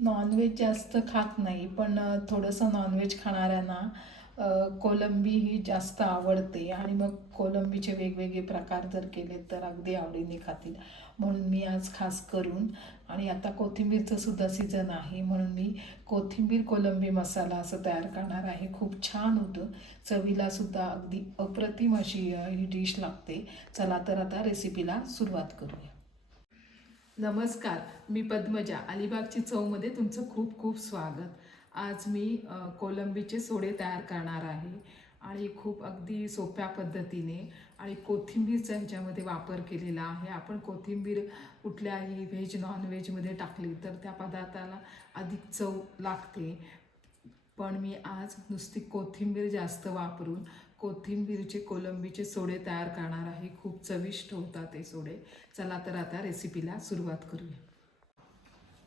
Non veg जास्त खात नाही पण थोडंसं नॉनव्हेज खाणाऱ्यांना कोलंबी ही जास्त आवडते. आणि मग कोलंबीचे वेगवेगळे प्रकार जर केले तर अगदी आवडीने खातील. म्हणून मी आज खास करून आणि आता कोथिंबीरचं सुद्धा सीझन आहे म्हणून मी कोथिंबीर कोलंबी मसाला असं तयार करणार आहे. खूप छान होतं. चवीला सुद्धा अगदी अप्रतिम अशी ही डिश लागते. चला तर आता रेसिपीला सुरुवात करूया. नमस्कार मी पद्मजा अलिबागची चवमध्ये तुमचं खूप खूप स्वागत. आज मी कोलंबीचे सोडे तयार करणार आहे आणि खूप अगदी सोप्या पद्धतीने आणि कोथिंबीरचा ह्याच्यामध्ये वापर केलेला आहे. आपण कोथिंबीर कुठल्याही व्हेज नॉनव्हेजमध्ये टाकली तर त्या पदार्थाला अधिक चव लागते. पण मी आज नुसती कोथिंबीर जास्त वापरून कोथिंबीरचे कोलंबीचे सोडे तयार करणार आहे. खूप चविष्ट होतात ते सोडे. चला तर आता रेसिपीला सुरुवात करूया.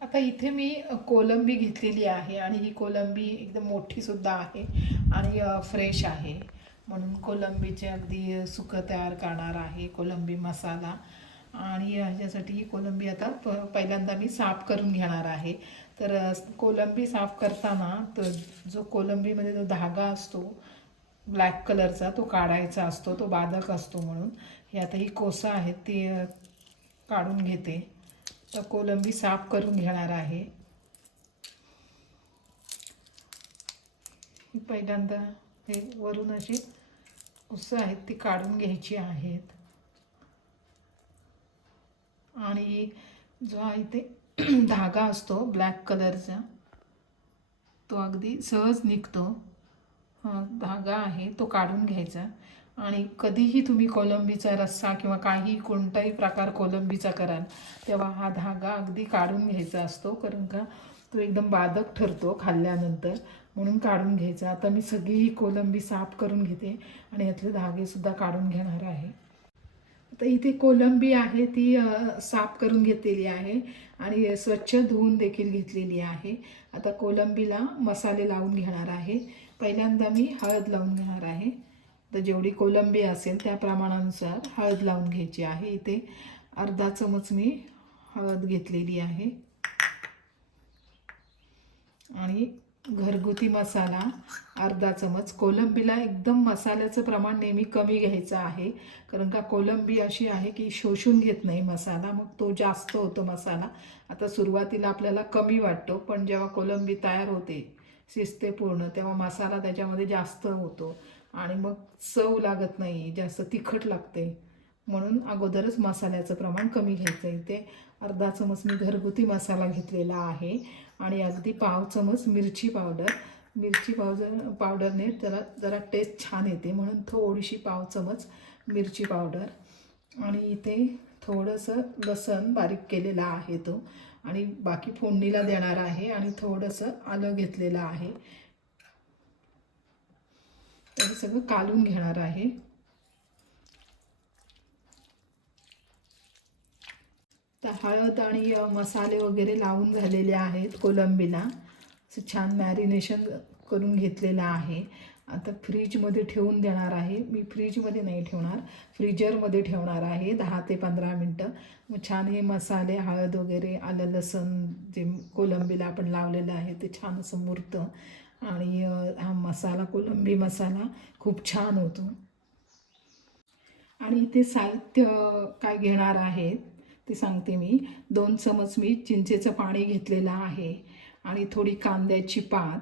आता इथे मी कोलंबी घेतलेली आहे आणि ही कोलंबी एकदम मोठीसुद्धा आहे आणि फ्रेश आहे. म्हणून कोलंबीचे अगदी सुकं तयार करणार आहे कोलंबी मसाला. आणि ह्याच्यासाठी ही कोलंबी आता प पहिल्यांदा मी साफ करून घेणार आहे. तर कोलंबी साफ करताना तर जो कोलंबीमध्ये जो धागा असतो ब्लॅक कलरचा तो काढायचा असतो तो बाधक असतो म्हणून. हे आता ही कोसा आहेत ती काढून घेते. तर कोलंबी साफ करून घेणार आहे. पहिल्यांदा हे वरून अशी उस आहेत ती काढून घ्यायची आहेत. आणि जो आहे ते धागा असतो ब्लॅक कलरचा तो अगदी सहज निघतो. धागा आहे तो काढून घ्यायचा. आणि कधीही तुम्ही कोलंबीचा रस्सा किंवा काही कोणताही प्रकार कोलंबीचा कराल तेव्हा हा धागा अगदी काढून घ्यायचा असतो. कारण का तो एकदम बाधक ठरतो खाल्ल्यानंतर. म्हणून काढून घ्यायचा. आता मी सगळी कोलंबी साफ करून घेते आणि यातले धागेसुद्धा काढून घेणार आहे. आता इथे कोलंबी आहे ती साफ करून घेतलेली आहे आणि स्वच्छ धुवून देखील घेतलेली आहे. आता कोलंबीला मसाले लावून घेणार आहे. पहिल्यांदा मी हळद लावून घेणार आहे. तर जेवढी कोलंबी असेल त्या प्रमाणानुसार हळद लावून घ्यायची आहे. इथे अर्धा चमच मी हळद घेतलेली आहे. आणि घरगुती मसाला अर्धा चमच. कोलंबीला एकदम मसाल्याचं प्रमाण नेहमी कमी घ्यायचं आहे. कारण का कोलंबी अशी आहे की शोषून घेत नाही मसाला. मग तो जास्त होतो मसाला. आता सुरुवातीला आपल्याला कमी वाटतो पण जेव्हा कोलंबी तयार होते शिजते पूर्ण तेव्हा मसाला त्याच्यामध्ये जास्त होतो. आणि मग चव लागत नाही जास्त तिखट लागते. म्हणून अगोदरच मसाल्याचं प्रमाण कमी घ्यायचं. आहे ते अर्धा चमच मी घरगुती मसाला घेतलेला आहे. आणि अगदी पाव चमच मिरची पावडर. मिरची पावडर पावडरने जरा जरा टेस्ट छान येते. म्हणून थोडीशी पाव चमच मिरची पावडर. आणि इथे थोडंसं लसण बारीक केलेला आहे तो. आणि बाकी फोडणीला देणार आहे आणि थोडंसं आलं घेतलेलं आहे. हे सगळं कालून घेणार आहे. तर हळद आणि मसाले वगैरे लावून झालेले आहेत कोलंबीला. असं छान मॅरिनेशन करून घेतलेलं आहे. आता फ्रीजमध्ये ठेवून देणार आहे. मी फ्रीजमध्ये नाही ठेवणार. फ्रीजरमध्ये ठेवणार आहे दहा ते पंधरा मिनटं. मग छान हे मसाले हळद वगैरे आलं लसण जे कोलंबीला आपण लावलेलं आहे ते छान असं मुरतं. आणि हा मसाला कोलंबी मसाला खूप छान होतो. आणि इथे साहित्य काय घेणार आहे ते सांगते मी. दोन चमच मी चिंचेचं पाणी घेतलेलं आहे. आणि थोडी कांद्याची पात.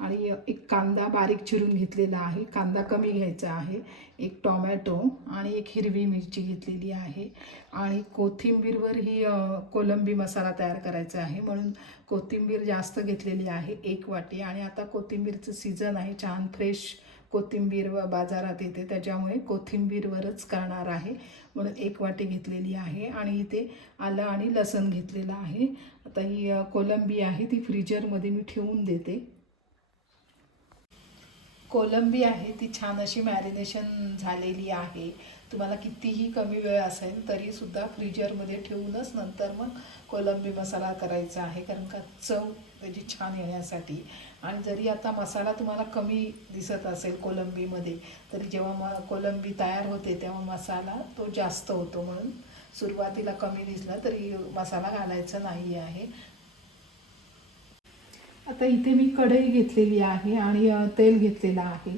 आणि एक कांदा बारीक चिरून घेतलेला आहे. कांदा कमी घ्यायचा आहे. एक टॉमॅटो आणि एक हिरवी मिरची घेतलेली आहे. आणि कोथिंबीरवर ही कोलंबी मसाला तयार करायचा आहे. म्हणून कोथिंबीर जास्त घेतलेली आहे एक वाटी. आणि आता कोथिंबीरचं सीझन आहे. छान फ्रेश कोथिंबीर व बाजारात येते. त्याच्यामुळे कोथिंबीरवरच करणार आहे. म्हणून एक वाटी घेतलेली आहे. आणि इथे आलं आणि लसण घेतलेलं आहे. आता ही कोलंबी आहे. ती फ्रीजरमध्ये मी ठेवून देते. कोलंबी आहे ती छान अशी मॅरिनेशन झालेली आहे. तुम्हाला कितीही कमी वेळ असेल तरीसुद्धा फ्रीजरमध्ये ठेवूनच नंतर मग कोलंबी मसाला करायचा आहे. कारण का चव त्याची छान येण्यासाठी. आणि जरी आता मसाला तुम्हाला कमी दिसत असेल कोलंबीमध्ये तरी जेव्हा म कोलंबी तयार होते तेव्हा मसाला तो जास्त होतो म्हणून सुरुवातीला कमी दिसला तरी मसाला घालायचा नाही आहे. आता इथे मी कढई घेतलेली आहे आणि तेल घेतलेलं आहे.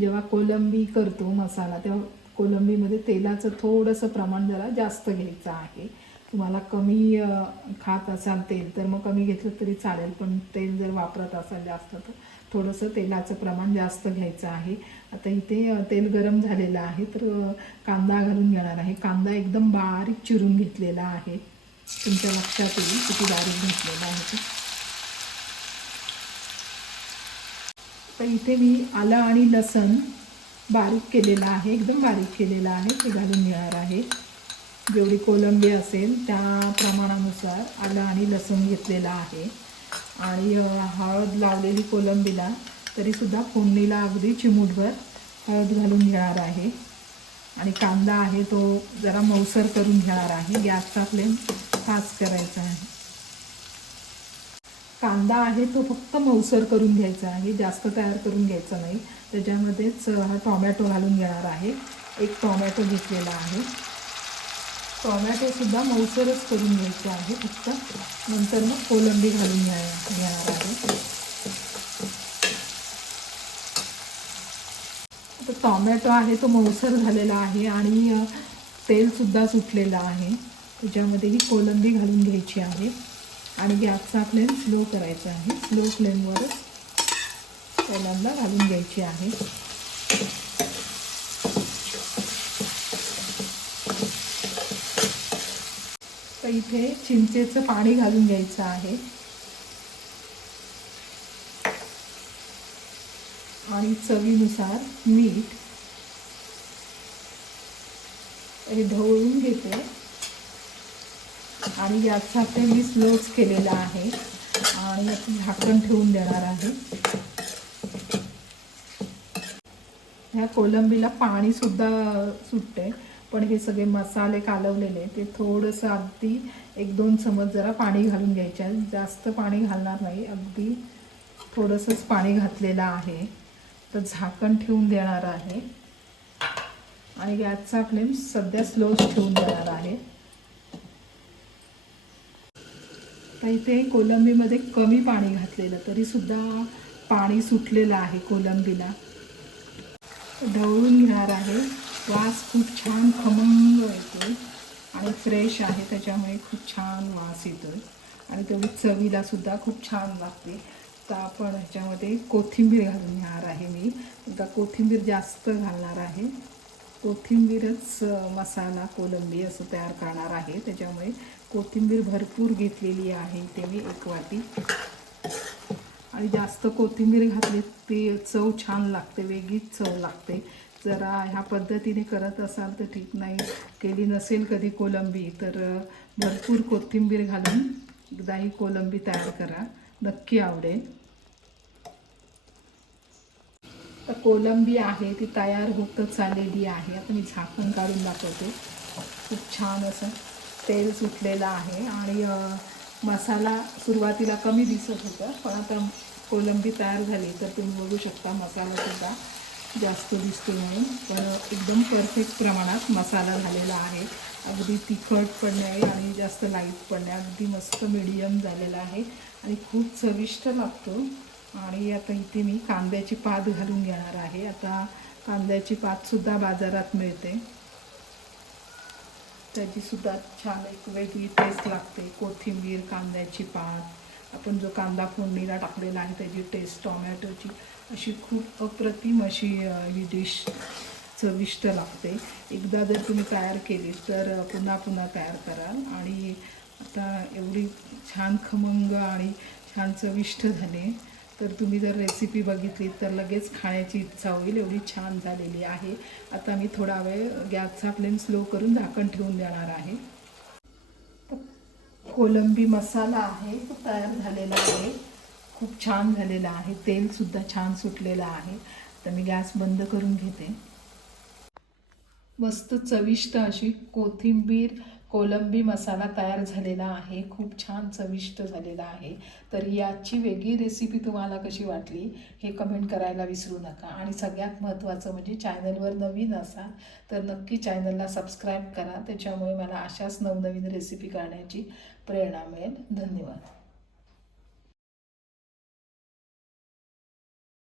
जेव्हा कोलंबी करतो मसाला तेव्हा कोलंबीमध्ये तेलाचं थोडंसं प्रमाण जरा जास्त घ्यायचं आहे. तुम्हाला कमी खात असाल तेल तर मग कमी घेतलं तरी चालेल पण तेल जर वापरत असाल जास्त तर थोडंसं तेलाचं प्रमाण जास्त घ्यायचं आहे. आता इथे तेल गरम झालेलं आहे तर कांदा घालून घेणार आहे. कांदा एकदम बारीक चिरून घेतलेला आहे. तुमच्या लक्षात येईल किती बारीक घेतलेला आहे तर इथे मी आलं आणि लसण बारीक केलेलं आहे एकदम बारीक केलेलं आहे ते घालून घेणार आहे. जेवढी कोलंबी असेल त्या प्रमाणानुसार आलं आणि लसूण घेतलेलं आहे. आणि हळद लावलेली कोलंबीला तरीसुद्धा फोडणीला अगदी चिमूटभर हळद घालून घेणार आहे. आणि कांदा आहे तो जरा मऊसर करून घेणार आहे. गॅसचा फ्लेम फास्ट करायचा आहे. कांदा आहे तो फक्त मऊसर करून घ्यायचा आहे जास्त तयार करून घ्यायचा नाही. त्याच्यामध्येच हा टॉमॅटो घालून घेणार आहे. एक टॉमॅटो घेतलेला आहे. टॉमॅटोसुद्धा मऊसरच करून घ्यायचे आहे फक्त. नंतर मग कोलंबी घालून घ्या घेणार आहे. आता टॉमॅटो आहे तो मऊसर झालेला आहे आणि तेलसुद्धा सुटलेलं आहे. त्याच्यामध्ये ही कोलंबी घालून घ्यायची आहे. आणि गॅसचा फ्लेम स्लो करायचा आहे. स्लो फ्लेमवरच पहिल्यांदा घालून घ्यायची आहे. तर इथे चिंचेचं पाणी घालून घ्यायचं आहे. आणि चवीनुसार मीठ हे ढवळून घेते. आणि गॅसचा फ्लेम मी स्लोच केलेला आहे. आणि झाकण ठेवून देणार आहे. ह्या कोलंबीला पाणीसुद्धा सुटते पण हे सगळे मसाले कालवलेले ते थोडंसं अगदी एक दोन चमच जरा पाणी घालून घ्यायचे आहे जास्त पाणी घालणार नाही. अगदी थोडंसंच पाणी घातलेलं आहे. तर झाकण ठेवून देणार आहे. आणि गॅसचा फ्लेम सध्या स्लोच ठेवून देणार आहे. तर इथे कोलंबीमध्ये कमी पाणी घातलेलं तरीसुद्धा पाणी सुटलेलं आहे कोलंबीला. ढवळून घेणार आहे. वास खूप छान खमंग येतो आणि फ्रेश आहे त्याच्यामुळे खूप छान वास येतो आणि तेवढी चवीला सुद्धा खूप छान लागते. तर आपण ह्याच्यामध्ये कोथिंबीर घालून घेणार आहे मी. आता कोथिंबीर जास्त घालणार आहे. कोथिंबीरच मसाला कोलंबी असं तयार करणार आहे. त्याच्यामुळे कोथिंबीर भरपूर घेतलेली आहे ते मी एक वाटी. आणि जास्त कोथिंबीर घातली ती चव छान लागते वेगळीच चव लागते. जरा ह्या पद्धतीने करत असाल तर ठीक नाही. केली नसेल कधी कोलंबी तर भरपूर कोथिंबीर घालून एकदा कोलंबी तयार करा. नक्की आवडेल. तर कोलंबी आहे ती तयार होतच आलेली आहे. आता मी झाकण काढून दाखवते. खूप छान असं तेल सुटलेलं आहे आणि मसाला सुरुवातीला कमी दिसत होता पण आता कोलंबी तयार झाली तर तुम्ही बघू शकता मसालासुद्धा जास्त दिसतो म्हणून पण एकदम परफेक्ट प्रमाणात मसाला झालेला आहे. अगदी तिखट पण नाही आणि जास्त लाइट पण नाही अगदी मस्त मिडियम झालेला आहे आणि खूप चविष्ट लागतो. आणि आता इथे मी कांद्याची पात घालून घेणार आहे. आता कांद्याची पातसुद्धा बाजारात मिळते. त्याची सुद्धा छान एक वेगळी टेस्ट लागते. कोथिंबीर कांद्याची पात. आपण जो कांदा फोडणीला टाकलेला आहे त्याची टेस्ट टोमॅटोची. अशी खूप अप्रतिम अशी ही डिश चविष्ट लागते. एकदा जर तुम्ही तयार केली तर पुन्हा पुन्हा तयार कराल. आणि आता एवढी छान खमंग आणि छान चविष्ट झाले तर तुम्ही जर रेसिपी बघितली तर लगेच खाण्याची इच्छा होईल. एवढी छान झालेली आहे. आता मी थोडा वेळ गॅसचा फ्लेम स्लो करून झाकण ठेवून देणार आहे. कोलंबी मसाला आहे तो तयार झालेला आहे. खूप छान झालेला आहे. तेलसुद्धा छान सुटलेलं आहे. तर मी गॅस बंद करून घेते. मस्त चविष्ट अशी कोथिंबीर कोलंबी मसाला तयार झालेला आहे खूप छान चविष्ट झालेला आहे. तर याची वेगळी रेसिपी तुम्हाला कशी वाटली हे कमेंट करायला विसरू नका. आणि सगळ्यात महत्त्वाचं म्हणजे चॅनलवर नवीन असाल तर नक्की चॅनलला सबस्क्राईब करा. त्याच्यामुळे मला अशाच नवनवीन रेसिपी करण्याची प्रेरणा मिळेल. धन्यवाद.